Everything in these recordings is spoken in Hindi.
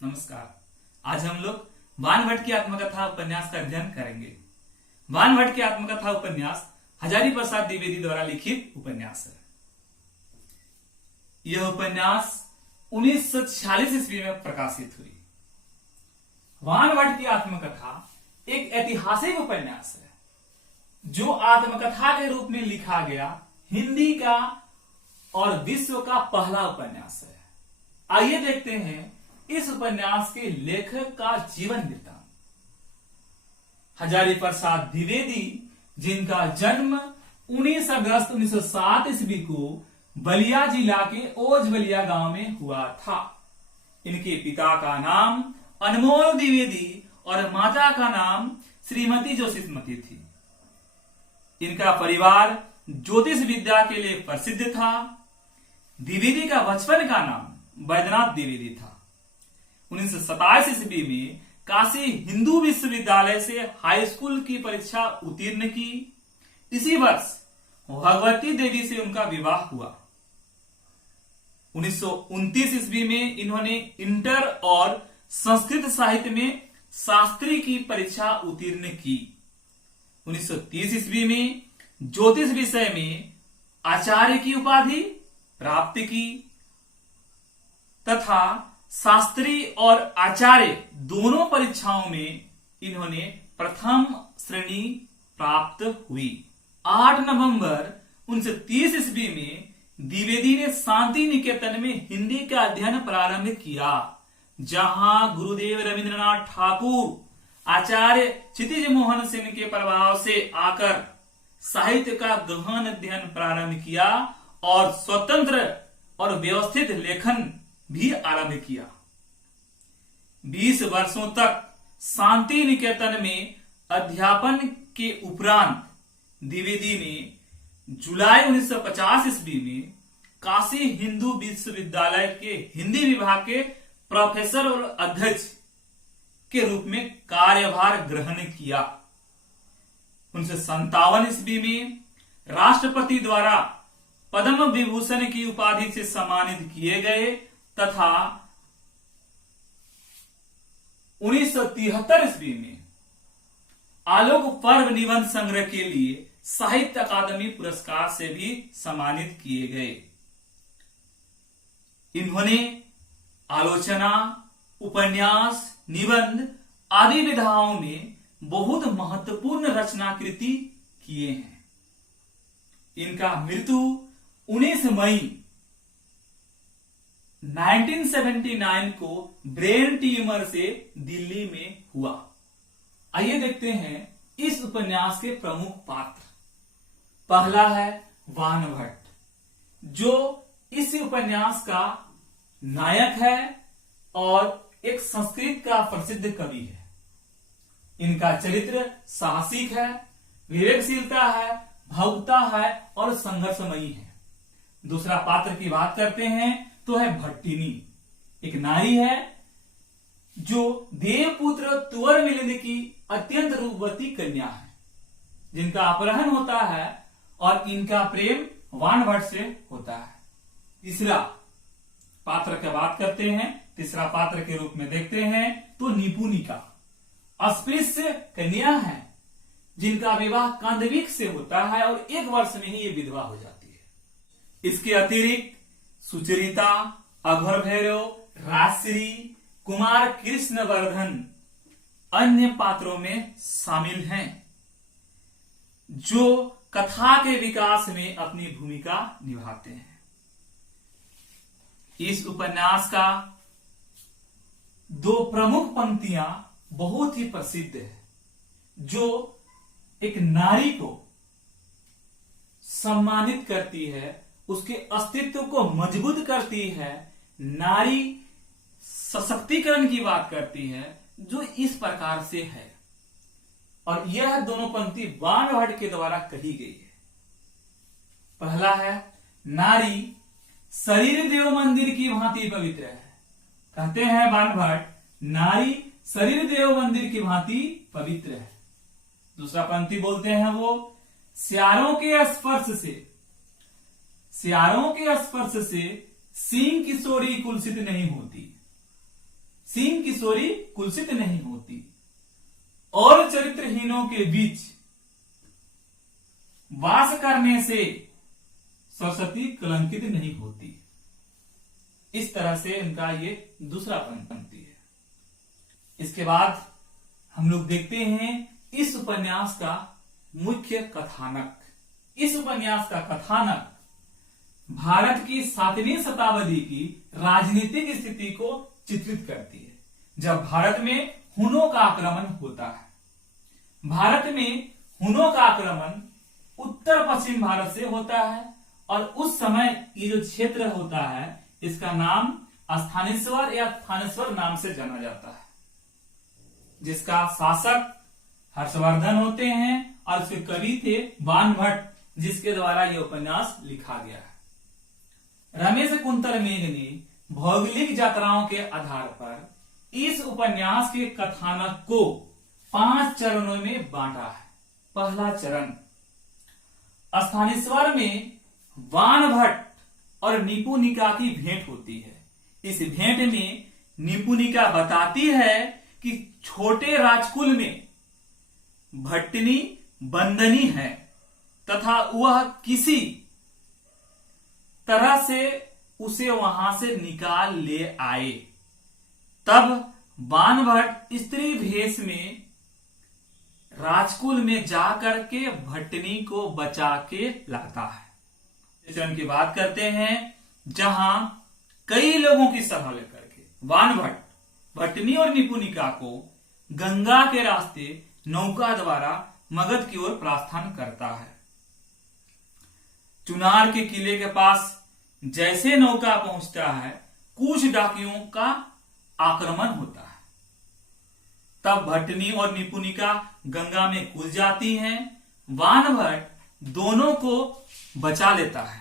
नमस्कार। आज हम लोग वानभट्ट की आत्मकथा उपन्यास का अध्ययन करेंगे। वानभट्ट की आत्मकथा उपन्यास हजारी प्रसाद द्विवेदी द्वारा लिखित उपन्यास है। यह उपन्यास 1946 ईस्वी में प्रकाशित हुई। वानभट्ट की आत्मकथा एक ऐतिहासिक उपन्यास है जो आत्मकथा के रूप में लिखा गया हिंदी का और विश्व का पहला उपन्यास है। आइए देखते हैं इस उपन्यास के लेखक का जीवन वृत्तांत। हजारी प्रसाद द्विवेदी, जिनका जन्म 19 अगस्त 1907 ईस्वी को बलिया जिला के ओझबलिया गांव में हुआ था। इनके पिता का नाम अनमोल द्विवेदी और माता का नाम श्रीमती जोशीमती थी। इनका परिवार ज्योतिष विद्या के लिए प्रसिद्ध था। द्विवेदी का बचपन का नाम बैद्यनाथ द्विवेदी था। 1927 ईस्वी में काशी हिंदू विश्वविद्यालय से हाई स्कूल की परीक्षा उत्तीर्ण की। इसी वर्ष भगवती देवी से उनका विवाह हुआ। 1929 ईस्वी में इन्होंने इंटर और संस्कृत साहित्य में शास्त्री की परीक्षा उत्तीर्ण की। 1930 ईस्वी में ज्योतिष विषय में आचार्य की उपाधि प्राप्त की तथा शास्त्री और आचार्य दोनों परीक्षाओं में इन्होंने प्रथम श्रेणी प्राप्त हुई। 8 नवंबर 1930 ईस्वी में द्विवेदी ने शांति निकेतन में हिंदी का अध्ययन प्रारंभ किया, जहां गुरुदेव रविंद्रनाथ ठाकुर आचार्य क्षितिज मोहन सेन के प्रभाव से आकर साहित्य का गहन अध्ययन प्रारंभ किया और स्वतंत्र और व्यवस्थित लेखन भी आरंभ किया। 20 वर्षों तक शांति निकेतन में अध्यापन के उपरांत द्विवेदी ने जुलाई 1950 ईस्वी में काशी हिंदू विश्वविद्यालय के हिंदी विभाग के प्रोफेसर और अध्यक्ष के रूप में कार्यभार ग्रहण किया। 1957 ईस्वी में राष्ट्रपति द्वारा पद्म विभूषण की उपाधि से सम्मानित किए गए तथा 1973 ईस्वी में आलोक पर्व निबंध संग्रह के लिए साहित्य अकादमी पुरस्कार से भी सम्मानित किए गए। इन्होंने आलोचना, उपन्यास, निबंध आदि विधाओं में बहुत महत्वपूर्ण रचनाकृति किए हैं। इनका मृत्यु 19 मई 1979 को ब्रेन ट्यूमर से दिल्ली में हुआ। आइए देखते हैं इस उपन्यास के प्रमुख पात्र। पहला है वानभट्ट, जो इस उपन्यास का नायक है और एक संस्कृत का प्रसिद्ध कवि है। इनका चरित्र साहसिक है, विवेकशीलता है, भावुकता है और संघर्षमयी है। दूसरा पात्र की बात करते हैं तो है भट्टिनी, एक नारी है जो देवपुत्र तुवर मिलिंद की अत्यंत रूपवती कन्या है, जिनका अपहरण होता है और इनका प्रेम वानभट्ट से होता है। तीसरा पात्र की बात करते हैं, तीसरा पात्र के रूप में देखते हैं तो निपुणिका, अस्पृश्य कन्या है जिनका विवाह कांदविक से होता है और 1 वर्ष में ही ये विधवा हो जाती है। इसके अतिरिक्त सुचरिता, अघोर भैरव, राजश्री, कुमार कृष्णवर्धन अन्य पात्रों में शामिल हैं जो कथा के विकास में अपनी भूमिका निभाते हैं। इस उपन्यास का 2 प्रमुख पंक्तियां बहुत ही प्रसिद्ध है, जो एक नारी को सम्मानित करती है, उसके अस्तित्व को मजबूत करती है, नारी सशक्तिकरण की बात करती है, जो इस प्रकार से है। और यह दोनों पंक्ति वानभट्ट के द्वारा कही गई है। पहला है, नारी शरीर देव मंदिर की भांति पवित्र है। कहते हैं वानभट्ट, नारी शरीर देव मंदिर की भांति पवित्र है। दूसरा पंक्ति बोलते हैं वो, स्यारों के स्पर्श से सींग किशोरी कुलसित नहीं होती। सीन किशोरी कुलसित नहीं होती और चरित्रहीनों के बीच वास करने से सरस्वती कलंकित नहीं होती। इस तरह से इनका ये दूसरा पंक्ति है। इसके बाद हम लोग देखते हैं इस उपन्यास का मुख्य कथानक। इस उपन्यास का कथानक भारत की 7वीं शताब्दी की राजनीतिक स्थिति को चित्रित करती है, जब भारत में हुनों का आक्रमण होता है। भारत में हुनों का आक्रमण उत्तर पश्चिम भारत से होता है और उस समय ये जो क्षेत्र होता है इसका नाम स्थानेश्वर या थानेश्वर नाम से जाना जाता है, जिसका शासक हर्षवर्धन होते हैं और उसके कवि थे बाणभट्ट, जिसके द्वारा यह उपन्यास लिखा गया है। रमेश कुंतर मेघ ने भौगोलिक यात्राओं के आधार पर इस उपन्यास के कथानक को 5 चरणों में बांटा है। पहला चरण, स्थानेश्वर में बाणभट्ट और निपुणिका की भेंट होती है। इस भेंट में निपुणिका बताती है कि छोटे राजकुल में भट्टिनी बंदनी है तथा वह किसी तरह से उसे वहां से निकाल ले आए। तब बाणभट्ट स्त्री भेष में राजकुल में जाकर के भट्टिनी को बचा के लाता है। चरण की बात करते हैं, जहां कई लोगों की सलाह लेकर के बाणभट्ट भट्टिनी और निपुणिका को गंगा के रास्ते नौका द्वारा मगध की ओर प्रस्थान करता है। चुनार के किले के पास जैसे नौका पहुंचता है, कुछ डाकियों का आक्रमण होता है। तब भट्टिनी और निपुणिका गंगा में कूद जाती हैं। बाणभट्ट दोनों को बचा लेता है।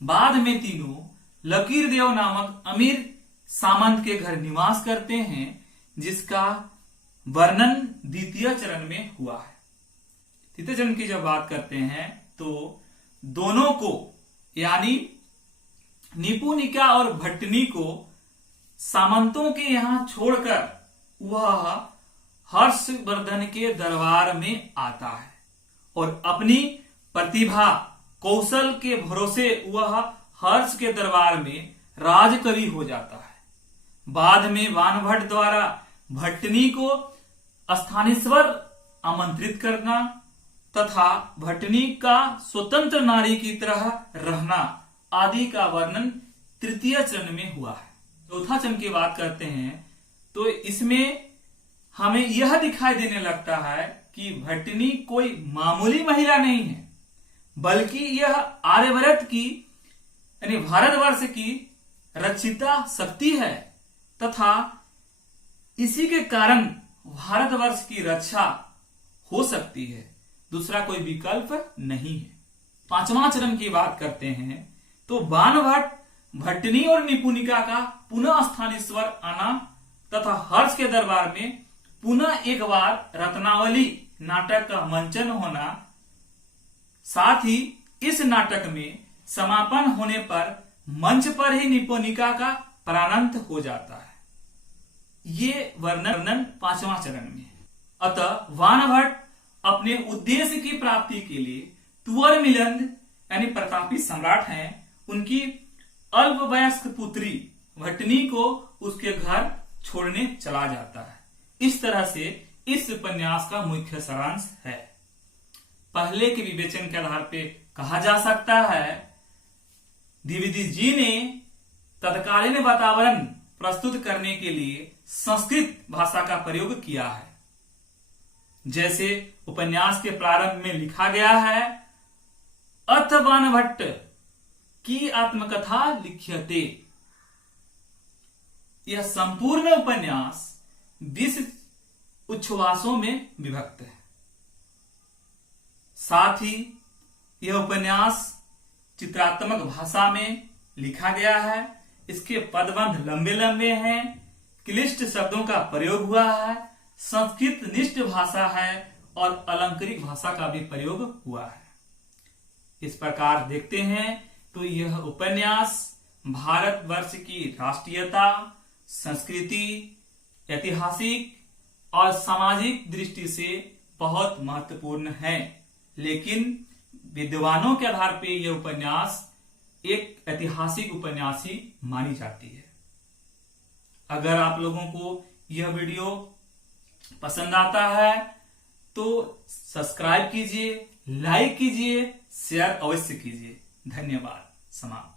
बाद में तीनों लकीर देव नामक अमीर सामंत के घर निवास करते हैं, जिसका वर्णन द्वितीय चरण में हुआ है। तृतीय चरण की जब बात करते हैं तो दोनों को यानी निपुणिका और भट्टिनी को सामंतों के यहां छोड़कर वह हर्षवर्धन के दरबार में आता है और अपनी प्रतिभा कौशल के भरोसे वह हर्ष के दरबार में राजकवि हो जाता है। बाद में बाणभट्ट द्वारा भट्टिनी को स्थानेश्वर आमंत्रित करना तथा भट्टिनी का स्वतंत्र नारी की तरह रहना आदि का वर्णन तृतीय चरण में हुआ है। चौथा चरण की बात करते हैं तो इसमें हमें यह दिखाई देने लगता है कि भट्टिनी कोई मामूली महिला नहीं है, बल्कि यह आर्यवर्त की यानी भारतवर्ष की रक्षिता शक्ति है तथा इसी के कारण भारतवर्ष की रक्षा हो सकती है, दूसरा कोई विकल्प नहीं है। पांचवा चरण की बात करते हैं तो बाणभट्ट भट्टिनी और निपुणिका का पुनः स्थानेश्वर आना तथा हर्ष के दरबार में पुनः एक बार रत्नावली नाटक का मंचन होना, साथ ही इस नाटक में समापन होने पर मंच पर ही निपुणिका का प्राणांत हो जाता है। ये वर्णन पांचवा चरण में है। अतः बाणभट्ट अपने उद्देश्य की प्राप्ति के लिए तुवर मिलिंद यानी प्रतापी सम्राट हैं, उनकी अल्पवयस्क पुत्री भट्टिनी को उसके घर छोड़ने चला जाता है। इस तरह से इस उपन्यास का मुख्य सारांश है। पहले के विवेचन के आधार पे कहा जा सकता है द्विवेदी जी ने तत्कालीन वातावरण प्रस्तुत करने के लिए संस्कृत भाषा का प्रयोग किया है। जैसे उपन्यास के प्रारंभ में लिखा गया है, अथ बाणभट्ट की आत्मकथा लिख्यते। यह संपूर्ण उपन्यास 20 उच्छ्वासों में विभक्त है। साथ ही यह उपन्यास चित्रात्मक भाषा में लिखा गया है। इसके पदबंध लंबे लंबे हैं, क्लिष्ट शब्दों का प्रयोग हुआ है, संस्कृत निष्ठ भाषा है और अलंकारिक भाषा का भी प्रयोग हुआ है। इस प्रकार देखते हैं तो यह उपन्यास भारतवर्ष की राष्ट्रीयता, संस्कृति, ऐतिहासिक और सामाजिक दृष्टि से बहुत महत्वपूर्ण है, लेकिन विद्वानों के आधार पर यह उपन्यास एक ऐतिहासिक उपन्यास ही मानी जाती है। अगर आप लोगों को यह वीडियो पसंद आता है तो सब्सक्राइब कीजिए, लाइक कीजिए, शेयर अवश्य कीजिए। धन्यवाद। समाप्त।